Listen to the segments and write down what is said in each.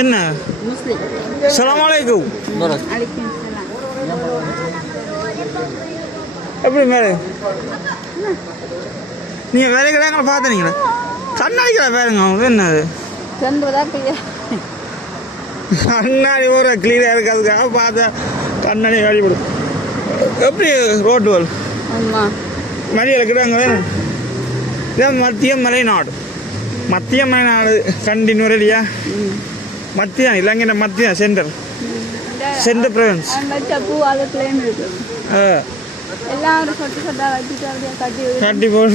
என்ன? அஸ்ஸலாமு எப்படி மேலே நீங்கள் வேலை கிடையாது பார்த்துனீங்களா? கண்ணாடிக்கிறா பாருங்க அவங்க என்னது கண்ணாடி ஒரு கிளியராக இருக்குது அதுக்காக பார்த்தா கண்ணாடி வழிபடும். எப்படி ரோட்டு வால் மலையில் இருக்கிறாங்க வேணும். இதான் மத்திய மலைநாடு. மத்திய மலைநாடு கண்டினியூ இல்லையா? மத்தியம் இலங்கை மத்தியம் சென்டர் ப்ரொவின்ஸ். கட்டி போட்டு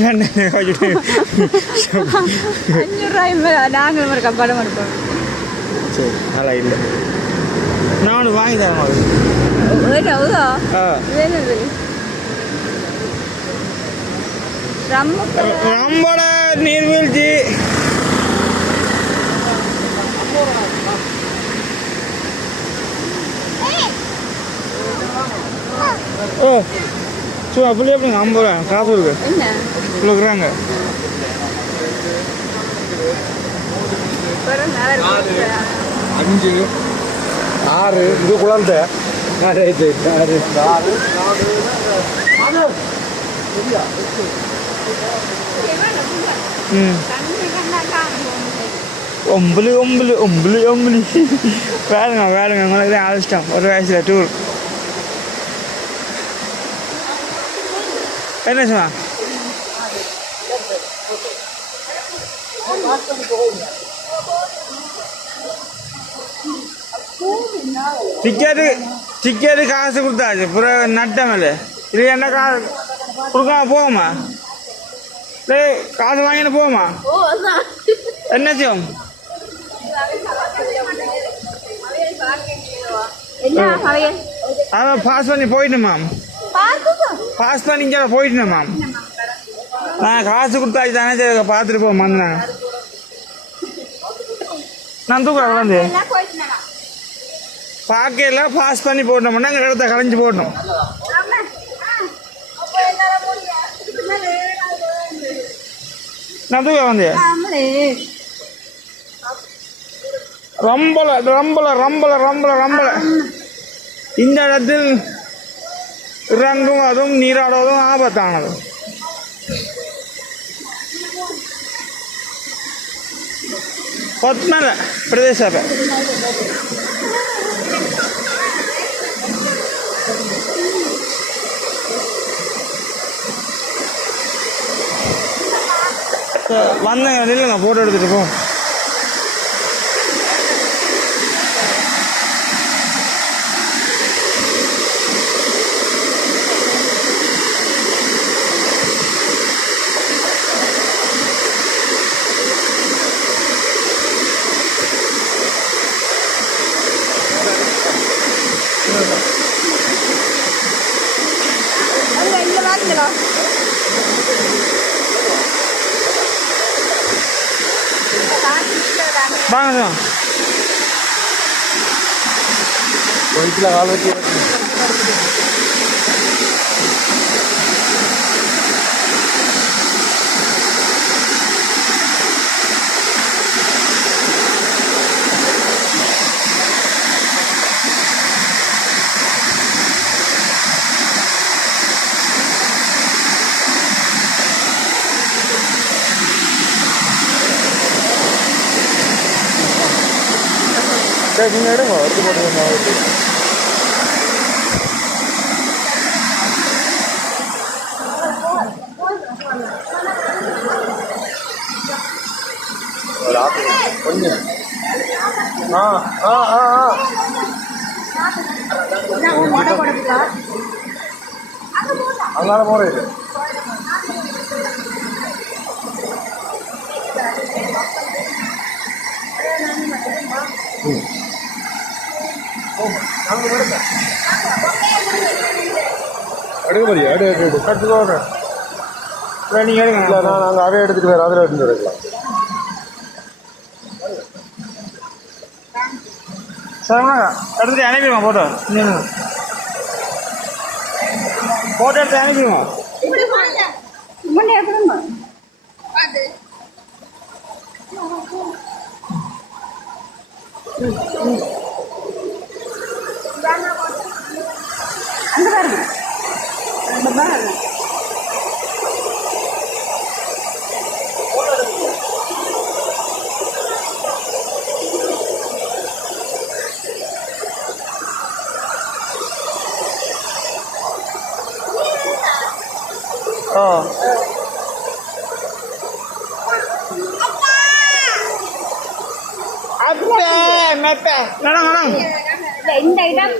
சரி நல்லா இல்லை. நான் வாங்கி தரேன். ரம்போட நீர்வீழ்ச்சி ஓ சும்மா அப்படியே எப்படிங்க 50 ரூபா காசு இருக்கு கொடுக்குறாங்க. அஞ்சு 6 இது குழந்தை ஒம்பளி வேணுங்க உங்களுக்கு தான் அழைச்சிட்டோம் ஒரு வயசுல டூர். என்ன சொன்னா டிக்கெட்டு காசு கொடுத்தாச்சு பிறகு நட்டமில்ல. இது என்ன காசு கொடுக்காம போகுமா? காசு வாங்கிட்டு போகுமா? என்ன செய்யும்? அதான் பாஸ் பண்ணி போயிட்டு மேம். பாஸ் பண்ணி இங்கே போயிட்டேன் மேம். நான் காசு கொடுத்தாச்சு தானே சரி பார்த்துட்டு போவோம் வந்தேன். நான் தூக்குறேன் வந்து பார்க்கல பாஸ் பண்ணி போட்டோம்னா எங்கள் இடத்த கலைஞ்சி போட்டோம். நான் தூக்க வந்து ரம்பல இந்த இடத்தில் இறங்கும் அதுவும் நீராடுவதும் ஆபத்தானது. ಪದ್ಮನ ಪ್ರದೇಶ வந்தேங்க இல்லைங்க ஃபோட்டோ எடுத்துகிட்டு போ. வாங்க கொஞ்சம் கால் வச்சு நீங்கள் எடுங்க எடுத்து போட்டு கொஞ்சம் அங்கால போகிறது எடுக்க முடியும் எடு கட்டுக்கோங்க. நீங்கள் எடுங்க. இல்லை நான் நாங்கள் அதை எடுத்துகிட்டு வேறு அதில் எடுத்துகிட்டு எடுக்கலாம். சார் எடுத்துகிட்டு அனுப்பிடுவோம் ஃபோட்டோ. ஃபோட்டோ எடுத்து அனுப்பிடுவோம். அந்த பாருங்க அந்த பாருங்க ஓ அத்தை மெத்த மேடம் மேடம் இந்த இடம்